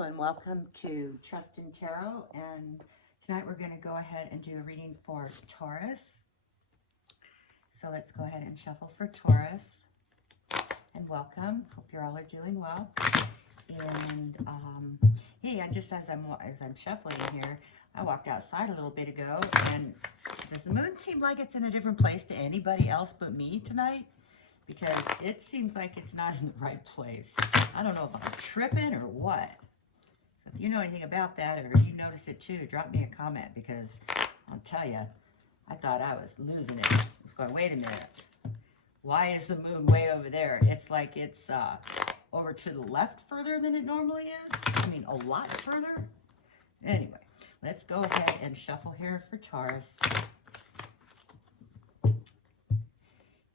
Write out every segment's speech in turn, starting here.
Hello and welcome to Trust in Tarot, and tonight we're going to go ahead and do a reading for Taurus. So let's go ahead and shuffle for Taurus, and welcome. Hope you all are doing well. And hey, as I'm shuffling here, I walked outside a little bit ago, and does the moon seem like it's in a different place to anybody else but me tonight? Because it seems like it's not in the right place. I don't know if I'm tripping or what. So if you know anything about that, or you notice it too, drop me a comment, because I'll tell you, I thought I was losing it. I was going, wait a minute. Why is the moon way over there? It's like it's over to the left further than it normally is. I mean, a lot further. Anyway, let's go ahead and shuffle here for Taurus.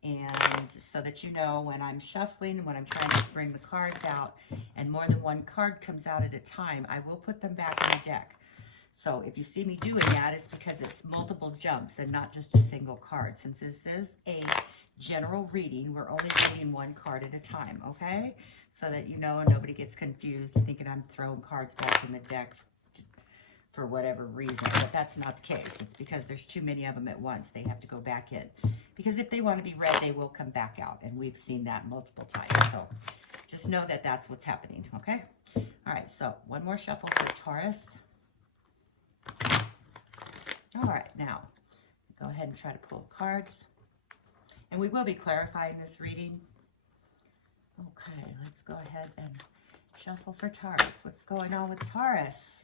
And so that you know, when I'm shuffling, when I'm trying to bring the cards out, and more than one card comes out at a time, I will put them back in the deck. So if you see me doing that, it's because it's multiple jumps and not just a single card. Since this is a general reading, we're only reading one card at a time, okay? So that you know and nobody gets confused thinking I'm throwing cards back in the deck for whatever reason. But that's not the case. It's because there's too many of them at once. They have to go back in. Because if they want to be read, they will come back out. And we've seen that multiple times. So just know that that's what's happening, okay? All right, so one more shuffle for Taurus. All right, now go ahead and try to pull cards. And we will be clarifying this reading. Okay, let's go ahead and shuffle for Taurus. What's going on with Taurus?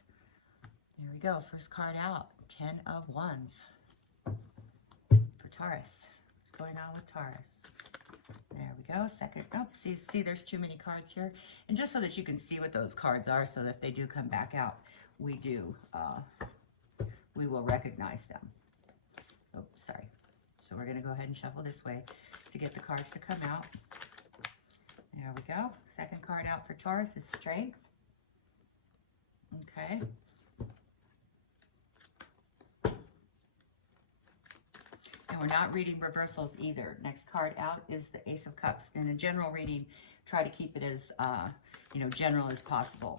There we go, first card out, 10 of Wands for Taurus. What's going on with Taurus? There we go, second, oh, see there's too many cards here. And just so that you can see what those cards are, so that if they do come back out, we will recognize them. Oh, sorry. So we're gonna go ahead and shuffle this way to get the cards to come out. There we go, second card out for Taurus is Strength. Okay. And we're not reading reversals either. Next card out is the Ace of Cups. In a general reading, try to keep it as general as possible.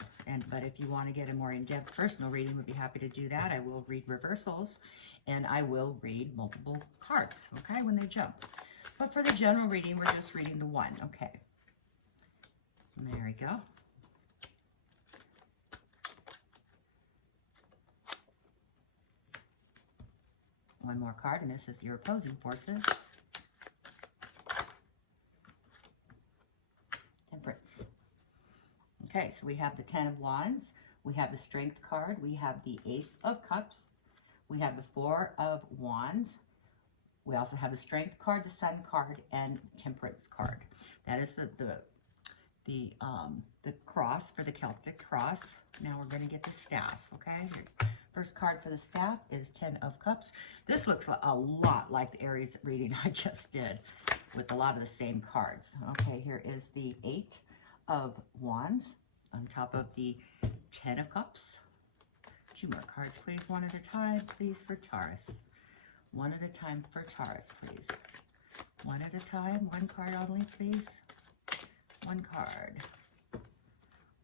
But if you want to get a more in-depth personal reading, we'd be happy to do that. I will read reversals, and I will read multiple cards, okay, when they jump. But for the general reading, we're just reading the one, okay. There we go. One more card, and this is your opposing forces. Temperance. Okay, so we have the 10 of Wands, we have the Strength card, we have the Ace of Cups, we have the 4 of Wands, we also have the Strength card, the Sun card, and the Temperance card. That is the cross for the Celtic cross. Now we're going to get the staff, okay? Here's first card for the staff is 10 of Cups. This looks a lot like the Aries reading I just did, with a lot of the same cards. Okay, here is the 8 of Wands on top of the 10 of Cups. Two more cards, please, one at a time, please, for Taurus. One at a time for Taurus, please. One at a time, one card only, please. One card.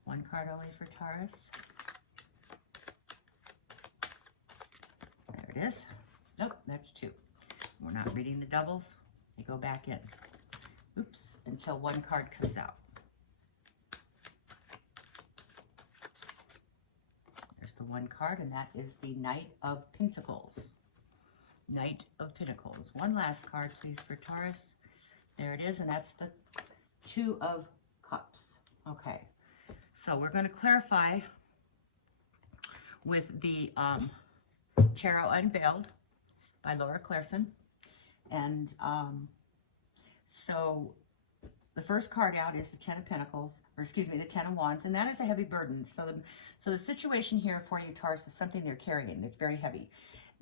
One card only for Taurus. There it is. Nope, that's 2. We're not reading the doubles. They go back in. Oops, until one card comes out. There's the one card, and that is the Knight of Pentacles. Knight of Pentacles. One last card, please, for Taurus. There it is, and that's the 2 of Cups. Okay, so we're going to clarify with the Tarot Unveiled by Laura Clareson. And so the first card out is the 10 of Pentacles, or excuse me, the 10 of Wands, and that is a heavy burden. So the situation here for you, Taurus, is something they're carrying. It's very heavy.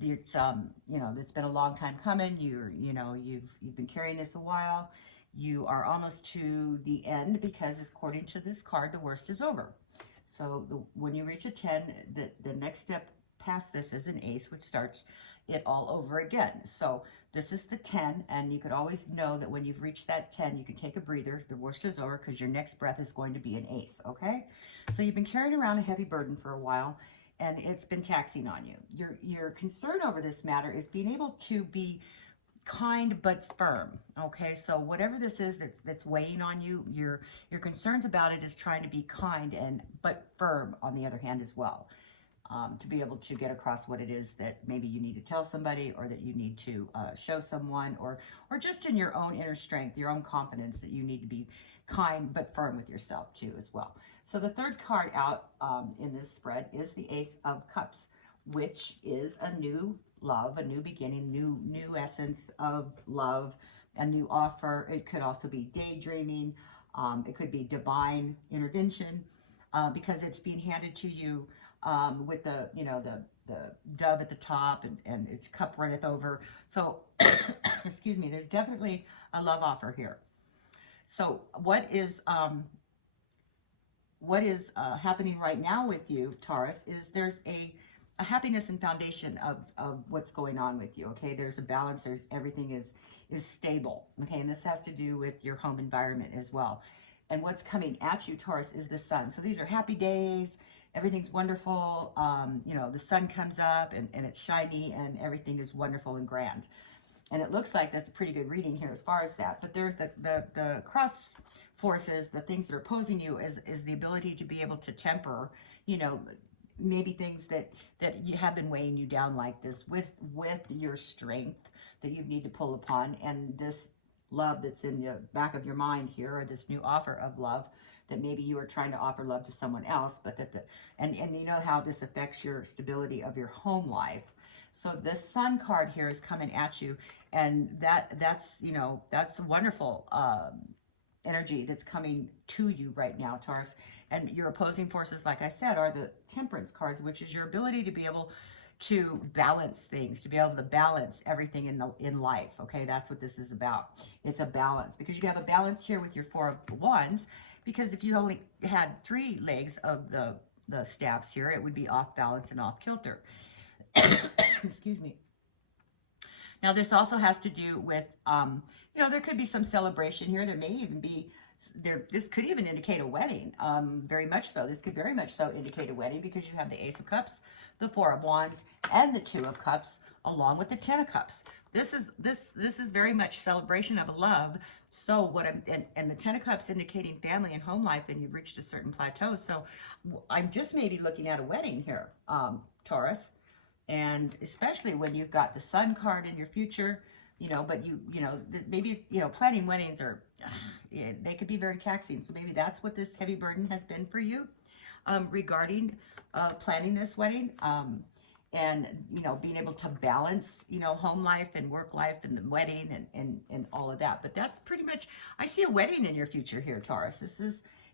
It's it's been a long time coming. You've been carrying this a while. You are almost to the end, because according to this card, the worst is over. So when you reach a 10, the next step past this is an ace, which starts it all over again. So This is the 10, and you could always know that when you've reached that 10, you can take a breather. The worst is over because your next breath is going to be an ace, okay? So you've been carrying around a heavy burden for a while, and it's been taxing on you. Your concern over this matter is being able to be kind but firm, okay? So whatever this is that's weighing on you, your concerns about it is trying to be kind but firm on the other hand as well. To be able to get across what it is that maybe you need to tell somebody, or that you need to show someone, or just in your own inner strength, your own confidence, that you need to be kind but firm with yourself too as well. So the third card out in this spread is the Ace of Cups, which is a new love, a new beginning, new essence of love, a new offer. It could also be daydreaming. It could be divine intervention, because it's being handed to you with the, the dove at the top, and its cup runneth over. So, excuse me, there's definitely a love offer here. So what is happening right now with you, Taurus, is there's a happiness and foundation of what's going on with you, okay? There's a balance, everything is stable, okay? And this has to do with your home environment as well. And what's coming at you, Taurus, is the sun. So these are happy days. Everything's wonderful. The sun comes up and it's shiny and everything is wonderful and grand. And it looks like that's a pretty good reading here as far as that. But there's the cross forces, the things that are opposing you is the ability to be able to temper, maybe things that you have been weighing you down like this with your strength that you need to pull upon. And this love that's in the back of your mind here, or this new offer of love, that maybe you are trying to offer love to someone else, but and you know how this affects your stability of your home life. So the Sun card here is coming at you, and that's a wonderful energy that's coming to you right now, Taurus. And your opposing forces, like I said, are the Temperance cards, which is your ability to be able to balance things, to be able to balance everything in life. Okay, that's what this is about. It's a balance, because you have a balance here with your Four of Wands. Because if you only had 3 legs of the staffs here, it would be off balance and off kilter. Excuse me. Now, this also has to do with, there could be some celebration here. There may even be, this could even indicate a wedding, very much so. This could very much so indicate a wedding, because you have the Ace of Cups, the Four of Wands, and the Two of Cups, along with the Ten of Cups. This is very much celebration of a love. So and the Ten of Cups indicating family and home life, and you've reached a certain plateau. So I'm just maybe looking at a wedding here, Taurus, and especially when you've got the Sun card in your future, but maybe, planning weddings are, they could be very taxing. So maybe that's what this heavy burden has been for you, regarding planning this wedding. And, being able to balance, home life and work life and the wedding and all of that. But that's pretty much, I see a wedding in your future here, Taurus.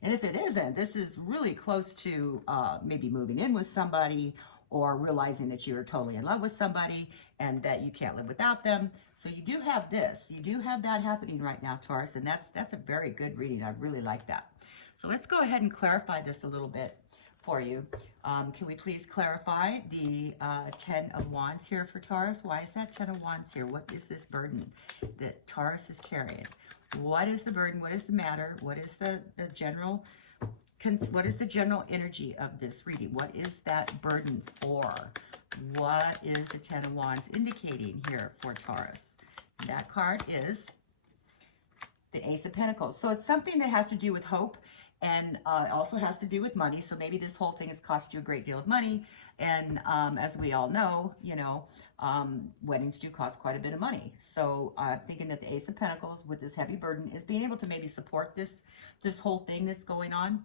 And if it isn't, this is really close to maybe moving in with somebody, or realizing that you are totally in love with somebody and that you can't live without them. So you do have this. You do have that happening right now, Taurus. And that's a very good reading. I really like that. So let's go ahead and clarify this a little bit for you. Can we please clarify the 10 of Wands here for Taurus? Why is that 10 of Wands here? What is this burden that Taurus is carrying? What is the burden? What is the matter? What is the general energy of this reading? What is that burden for? What is the 10 of Wands indicating here for Taurus? That card is the Ace of Pentacles. So it's something that has to do with hope, and also has to do with money. So maybe this whole thing has cost you a great deal of money. And as we all know, weddings do cost quite a bit of money. So I'm thinking that the Ace of Pentacles with this heavy burden is being able to maybe support this whole thing that's going on.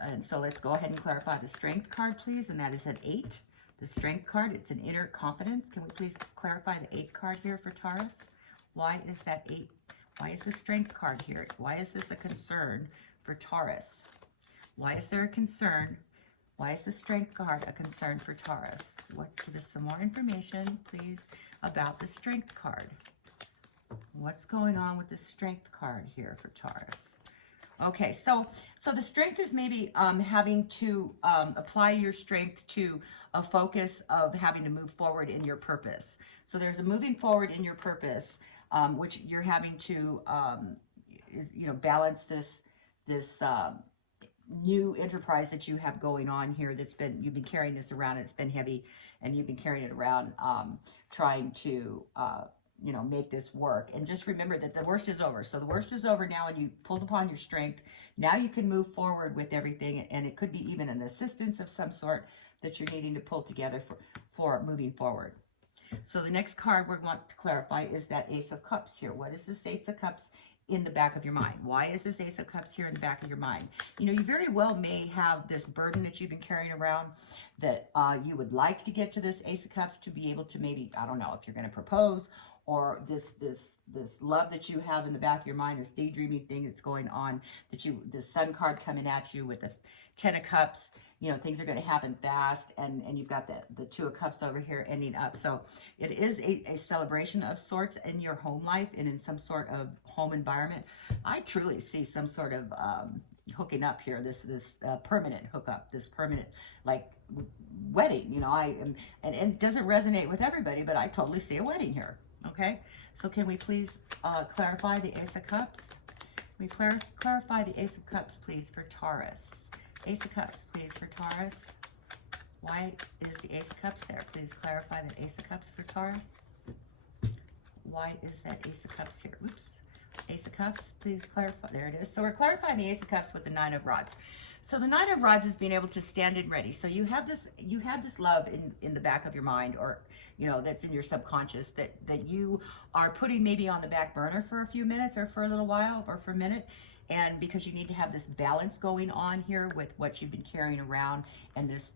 And so let's go ahead and clarify the Strength card, please. And that is an 8. The Strength card, it's an inner confidence. Can we please clarify the 8 card here for Taurus? Why is that 8? Why is the Strength card here? Why is this a concern for Taurus? Why is there a concern? Why is the Strength card a concern for Taurus? Give us some more information, please, about the Strength card. What's going on with the Strength card here for Taurus? Okay, so the Strength is maybe having to apply your strength to a focus of having to move forward in your purpose. So there's a moving forward in your purpose, which you're having to, balance this new enterprise that you have going on here. You've been carrying this around. It's been heavy, and you've been carrying it around, trying to, make this work. And just remember that the worst is over. So the worst is over now, and you pulled upon your strength. Now you can move forward with everything, and it could be even an assistance of some sort that you're needing to pull together for moving forward. So the next card we want to clarify is that Ace of Cups here. What is this Ace of Cups in the back of your mind? Why is this Ace of Cups here in the back of your mind? You very well may have this burden that you've been carrying around that you would like to get to this Ace of Cups to be able to maybe, I don't know, if you're going to propose, or this love that you have in the back of your mind, this daydreaming thing that's going on, this Sun card coming at you with the Ten of Cups. Things are going to happen fast, and you've got the Two of Cups over here ending up. So it is a celebration of sorts in your home life and in some sort of home environment. I truly see some sort of hooking up here, this permanent hookup, this permanent, like, wedding. And it doesn't resonate with everybody, but I totally see a wedding here. Okay, so can we please clarify the Ace of Cups? Can we clarify the Ace of Cups, please, for Taurus? Ace of Cups, please, for Taurus. Why is the Ace of Cups there? Please clarify that Ace of Cups for Taurus. Why is that Ace of Cups here? Oops. Ace of Cups, please clarify. There it is. So we're clarifying the Ace of Cups with the Nine of Rods. So the Nine of Rods is being able to stand in ready. So you have this love in the back of your mind, or that's in your subconscious, that you are putting maybe on the back burner for a few minutes, or for a little while, or for a minute. And because you need to have this balance going on here with what you've been carrying around, and this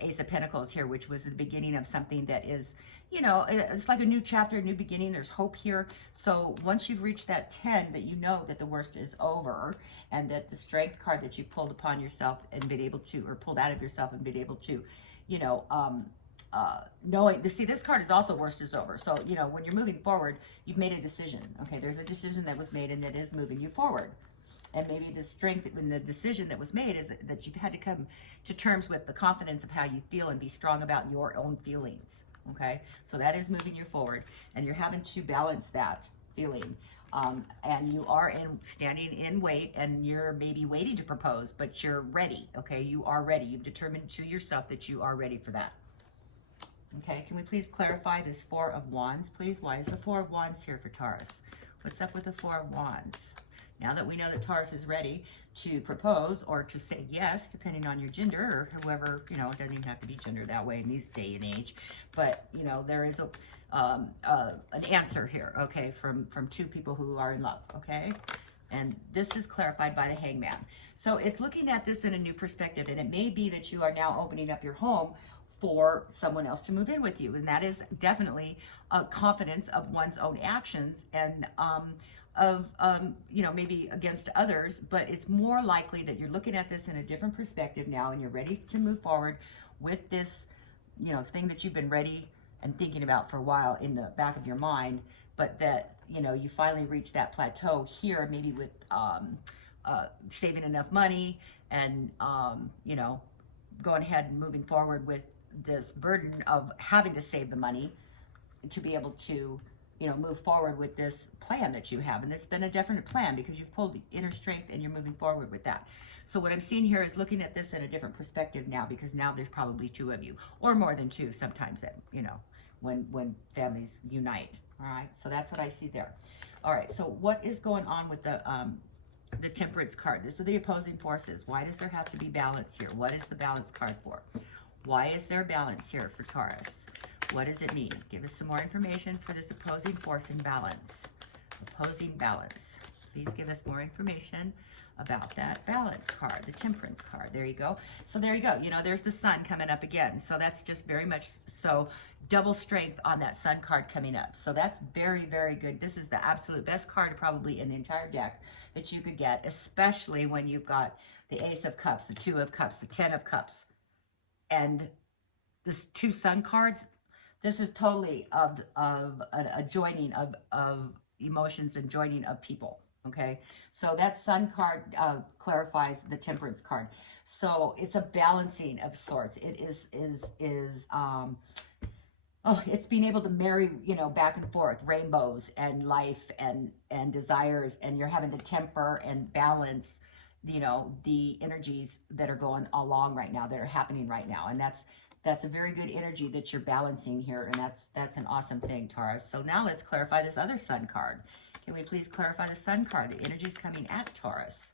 Ace of Pentacles here, which was the beginning of something that is, it's like a new chapter, a new beginning. There's hope here. So once you've reached that 10, that you know that the worst is over, and that the Strength card that you pulled upon yourself and been able to, or pulled out of yourself and been able to, knowing, see, this card is also worst is over. So, when you're moving forward, you've made a decision. Okay, there's a decision that was made, and it is moving you forward. And maybe the strength in the decision that was made is that you've had to come to terms with the confidence of how you feel and be strong about your own feelings. Okay, so that is moving you forward, and you're having to balance that feeling. And you are standing in wait, and you're maybe waiting to propose, but you're ready. Okay, you are ready. You've determined to yourself that you are ready for that. Okay, can we please clarify this Four of Wands, please? Why is the Four of Wands here for Taurus? What's up with the Four of Wands? Now that we know that Taurus is ready to propose, or to say yes, depending on your gender, or whoever, it doesn't even have to be gender that way in these day and age, but, there is an answer here, okay, from two people who are in love, okay? And this is clarified by the Hangman. So it's looking at this in a new perspective, and it may be that you are now opening up your home for someone else to move in with you, and that is definitely a confidence of one's own actions, and maybe against others, but it's more likely that you're looking at this in a different perspective now, and you're ready to move forward with this, thing that you've been ready and thinking about for a while in the back of your mind, but that, you finally reach that plateau here, maybe with saving enough money, and, going ahead and moving forward with this burden of having to save the money to be able to, move forward with this plan that you have. And it's been a definite plan because you've pulled inner strength and you're moving forward with that. So what I'm seeing here is looking at this in a different perspective now, because now there's probably two of you, or more than two sometimes, that, when families unite. All right, so that's what I see there. All right, so what is going on with the Temperance card? This is the opposing forces. Why does there have to be balance here? What is the balance card for? Why is there balance here for Taurus? What does it mean? Give us some more information for this opposing force in balance. Opposing balance. Please give us more information about that balance card, the Temperance card. There you go. So there you go. There's the Sun coming up again. So that's just very much so double strength on that Sun card coming up. So that's very, very good. This is the absolute best card probably in the entire deck that you could get, especially when you've got the Ace of Cups, the Two of Cups, the Ten of Cups, and this two Sun cards. This is totally of a joining of emotions and joining of people. Okay, so that Sun card clarifies the Temperance card. So it's a balancing of sorts. It is oh, it's being able to marry, you know, back and forth, rainbows and life and desires, and you're having to temper and balance, you know, the energies that are going along right now, that are happening right now. And that's a very good energy that you're balancing here, and that's an awesome thing, Taurus. So now let's clarify this other sun card. Can we please clarify the sun card? The energy is coming at Taurus.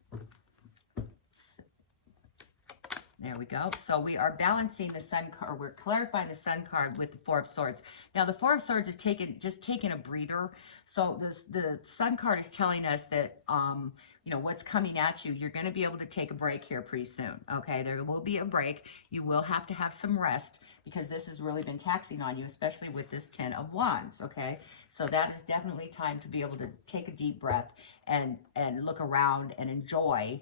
There we go. So we are balancing the sun card. We're clarifying the sun card with the Four of Swords. Now the Four of Swords is just taking a breather. So the sun card is telling us that you know what's coming at you. You're going to be able to take a break here pretty soon. Okay, there will be a break. You will have to have some rest because this has really been taxing on you, especially with this 10 of Wands. Okay, so that is definitely time to be able to take a deep breath and look around and enjoy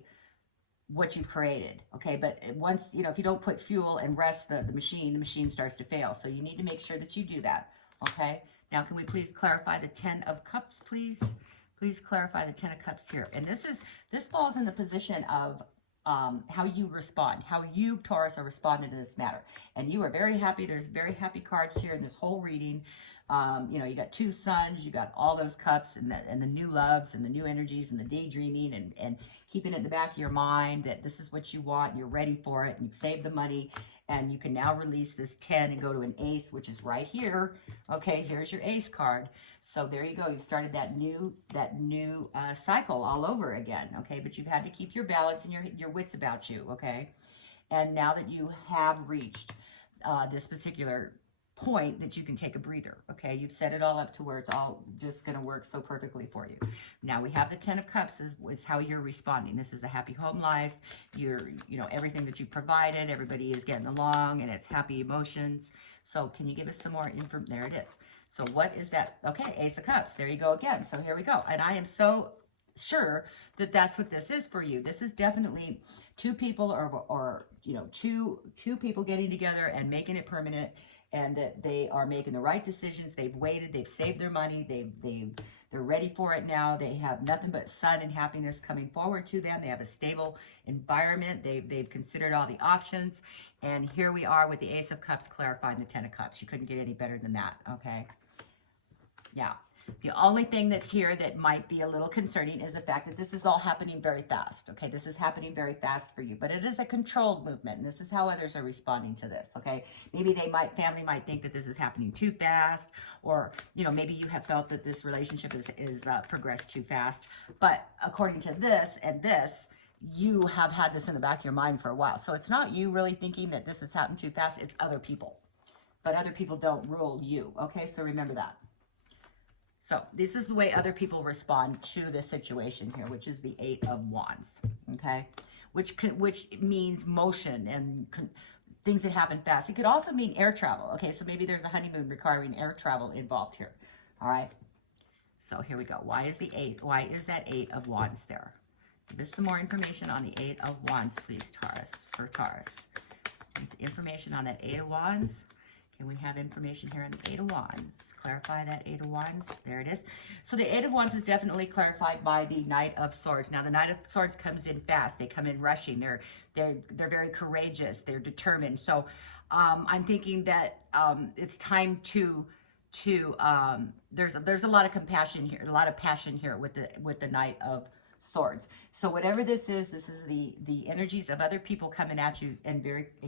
what you've created. Okay, but once, you know, if you don't put fuel and rest the machine starts to fail. So you need to make sure that you do that. Okay, now can we please clarify the 10 of Cups, please? Please clarify the 10 of Cups here. And this falls in the position of how you respond, how you, Taurus, are responding to this matter. And you are very happy. There's very happy cards here in this whole reading. You know, you got two suns, you got all those cups and the new loves and the new energies and the daydreaming and keeping it in the back of your mind that this is what you want, you're ready for it, and you've saved the money, and you can now release this 10 and go to an ace, which is right here. Okay, here's your ace card. So there you go. You started that new cycle all over again. Okay, but you've had to keep your balance and your wits about you. Okay, and now that you have reached this particular point that you can take a breather. Okay, you've set it all up to where it's all just going to work so perfectly for you. Now we have the 10 of Cups is how you're responding. This is a happy home life. You know, everything that you provided, everybody is getting along and it's happy emotions. So can you give us some more info? There it is. So what is that? Okay, Ace of Cups. There you go again. So here we go. And I am so sure that that's what this is for you. This is definitely two people or you know, two people getting together and making it permanent, and that they are making the right decisions. They've waited, they've saved their money, they're ready for it now. They have nothing but sun and happiness coming forward to them. They have a stable environment. They've considered all the options. And here we are with the Ace of Cups clarifying the 10 of Cups. You couldn't get any better than that, okay? Yeah. The only thing that's here that might be a little concerning is the fact that this is all happening very fast, okay? This is happening very fast for you, but it is a controlled movement, and this is how others are responding to this, okay? Maybe family might think that this is happening too fast, or, you know, maybe you have felt that this relationship is progressed too fast, but according to this and this, you have had this in the back of your mind for a while. So it's not you really thinking that this has happened too fast, it's other people. But other people don't rule you, okay? So remember that. So this is the way other people respond to this situation here, which is the 8 of Wands, okay? Which means motion and things that happen fast. It could also mean air travel, okay? So maybe there's a honeymoon requiring air travel involved here, all right? So here we go. Why is that 8 of Wands there? Give us some more information on the 8 of Wands, please, for Taurus. Information on that 8 of Wands. Can we have information here on the 8 of Wands? Clarify that 8 of Wands. There it is. So the 8 of Wands is definitely clarified by the Knight of Swords. Now the Knight of Swords comes in fast. They come in rushing. They're very courageous. They're determined. So I'm thinking that it's time to there's a lot of compassion here, a lot of passion here with the Knight of Swords. So whatever this is the energies of other people coming at you and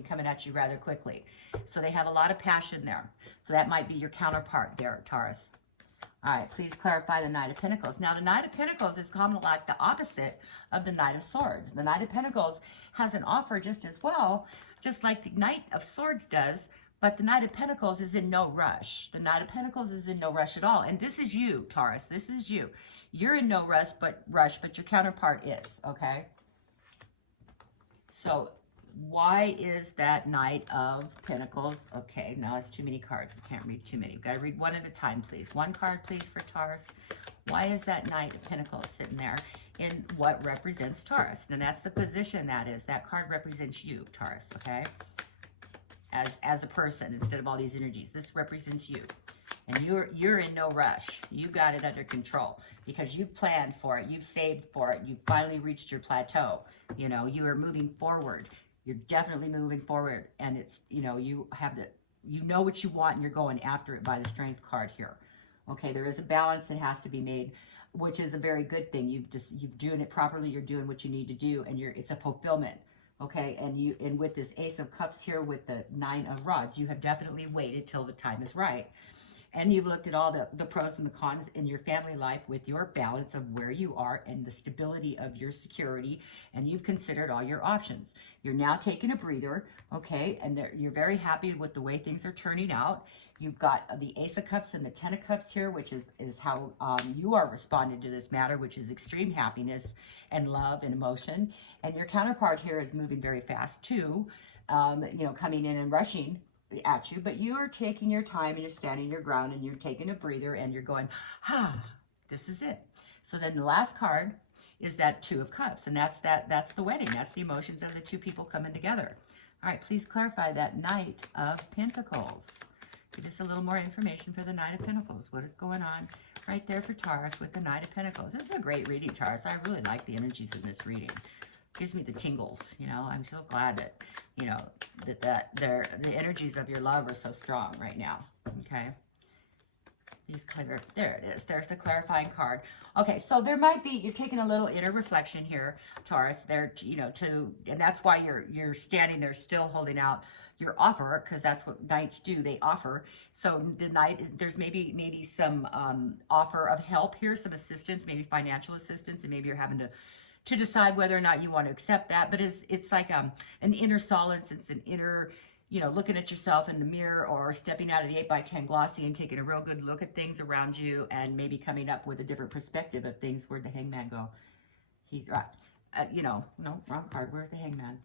coming at you rather quickly. So they have a lot of passion there. So that might be your counterpart there, Taurus. All right, please clarify the Knight of Pentacles. Now the Knight of Pentacles is kind of like the opposite of the Knight of Swords. The Knight of Pentacles has an offer just as well, just like the Knight of Swords does. But the Knight of Pentacles is in no rush. The Knight of Pentacles is in no rush at all. And this is you, Taurus. This is you. You're in no rush, but your counterpart is, okay? So why is that Knight of Pentacles? Okay, now it's too many cards. We can't read too many. We've got to read one at a time, please. One card, please, for Taurus. Why is that Knight of Pentacles sitting there in what represents Taurus? And that's the position that is. That card represents you, Taurus, okay? As a person, instead of all these energies. This represents you. And you're in no rush. You got it under control because you planned for it. You've saved for it. You've finally reached your plateau. You know, you are moving forward. You're definitely moving forward. And it's, you know, you have know what you want and you're going after it by the Strength card here. Okay, there is a balance that has to be made, which is a very good thing. You've doing it properly. You're doing what you need to do, and it's a fulfillment. Okay, and with this Ace of Cups here with the Nine of Rods, you have definitely waited till the time is right. And you've looked at all the pros and the cons in your family life with your balance of where you are and the stability of your security, and you've considered all your options. You're now taking a breather, okay, and you're very happy with the way things are turning out. You've got the Ace of Cups and the Ten of Cups here, which is how you are responding to this matter, which is extreme happiness and love and emotion. And your counterpart here is moving very fast too, you know, coming in and rushing at you, but you are taking your time and you're standing your ground and you're taking a breather and you're going, this is it. So then the last card is that Two of Cups, and that's the wedding. That's the emotions of the two people coming together. All right, please clarify that Knight of Pentacles. Give us a little more information for the Knight of Pentacles. What is going on right there for Taurus with the Knight of Pentacles? This is a great reading, Taurus. I really like the energies in this reading. Gives me the tingles, you know. I'm so glad that, you know, that the energies of your love are so strong right now. Okay. There it is. There's the clarifying card. Okay, so there might be, you're taking a little inner reflection here, Taurus. There, you know, and that's why you're standing there still holding out your offer, because that's what knights do. They offer. So the knight is, there's maybe some offer of help here, some assistance, maybe financial assistance, and maybe you're having to decide whether or not you want to accept that. But it's like an inner solace. It's an inner, you know, looking at yourself in the mirror or stepping out of the 8x10 glossy and taking a real good look at things around you and maybe coming up with a different perspective of things. Where'd the Hangman go? He's right. You know, no, wrong card. Where's the Hangman?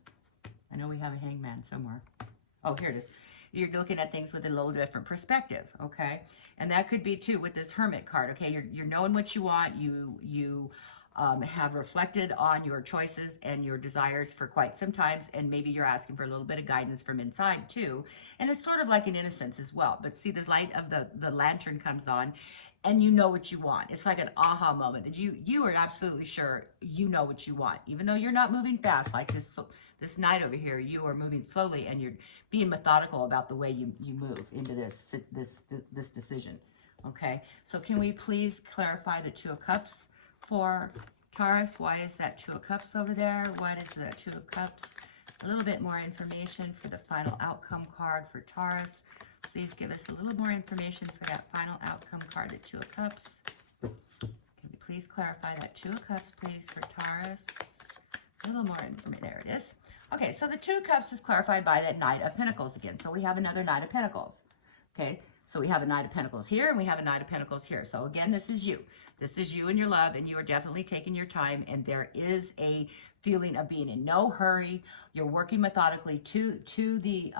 I know we have a Hangman somewhere. Oh, here it is. You're looking at things with a little different perspective, okay? And that could be too with this Hermit card, okay? You're knowing what you want. You have reflected on your choices and your desires for quite some time, and maybe you're asking for a little bit of guidance from inside too. And it's sort of like an innocence as well. But see, the light of the lantern comes on, and you know what you want. It's like an aha moment that you are absolutely sure you know what you want, even though you're not moving fast like this knight over here. You are moving slowly, and you're being methodical about the way you move into this decision. Okay, so can we please clarify the Two of Cups for Taurus? Why is that Two of Cups over there? What is that Two of Cups? A little bit more information for the final outcome card for Taurus. Please give us a little more information for that final outcome card, the Two of Cups. Can you please clarify that Two of Cups, please, for Taurus? A little more information. There it is. Okay, so the Two of Cups is clarified by that Knight of Pentacles again. So we have another Knight of Pentacles. Okay, so we have a Knight of Pentacles here, and we have a Knight of Pentacles here. So again, this is you. This is you and your love, and you are definitely taking your time, and there is a feeling of being in no hurry. You're working methodically to the,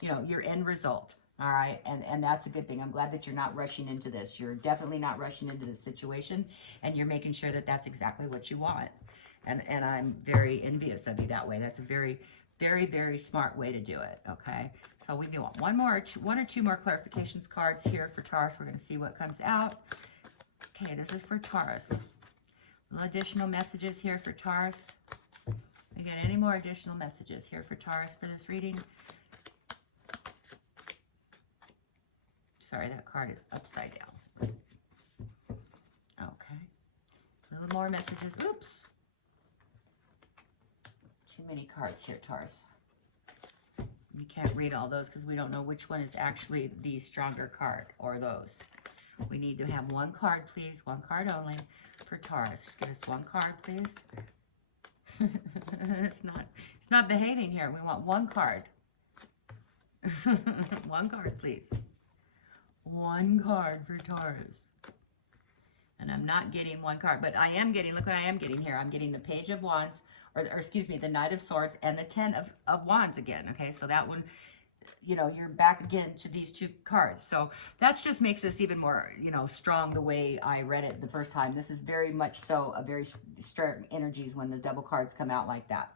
you know, your end result. All right, and that's a good thing. I'm glad that you're not rushing into this. You're definitely not rushing into this situation, and you're making sure that that's exactly what you want. And I'm very envious of you that way. That's a very, very, very smart way to do it, okay? So we do want one or two more clarifications cards here for Taurus. We're going to see what comes out. Okay, this is for Taurus. Little additional messages here for Taurus. We get any more additional messages here for Taurus for this reading? Sorry, that card is upside down. Okay. A little more messages. Oops. Too many cards here, Taurus. We can't read all those because we don't know which one is actually the stronger card or those. We need to have one card, please. One card only for Taurus. Just give us one card, please. It's not behaving here. We want one card. One card, please. One card for Taurus. And I'm not getting one card, but I am getting, look what I am getting here. I'm getting the Page of Wands, or excuse me, the Knight of Swords and the Ten of Wands again. Okay, so that one, you know, you're back again to these two cards. So that just makes this even more, you know, strong the way I read it the first time. This is very much so a very strong energies when the double cards come out like that.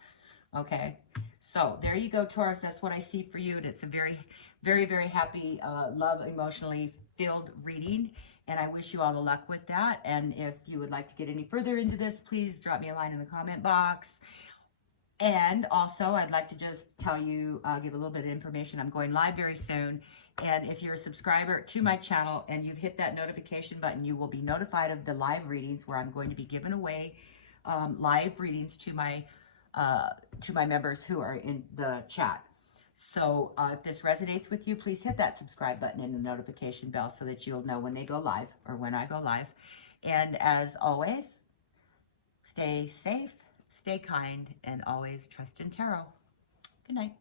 Okay, so there you go, Taurus. That's what I see for you. And it's a very, very, very happy, love, emotionally filled reading. And I wish you all the luck with that. And if you would like to get any further into this, please drop me a line in the comment box. And also, I'd like to just tell you, give a little bit of information. I'm going live very soon. And if you're a subscriber to my channel and you've hit that notification button, you will be notified of the live readings where I'm going to be giving away live readings to my members who are in the chat. So if this resonates with you, please hit that subscribe button and the notification bell so that you'll know when they go live or when I go live. And as always, stay safe, stay kind, and always trust in tarot. Good night.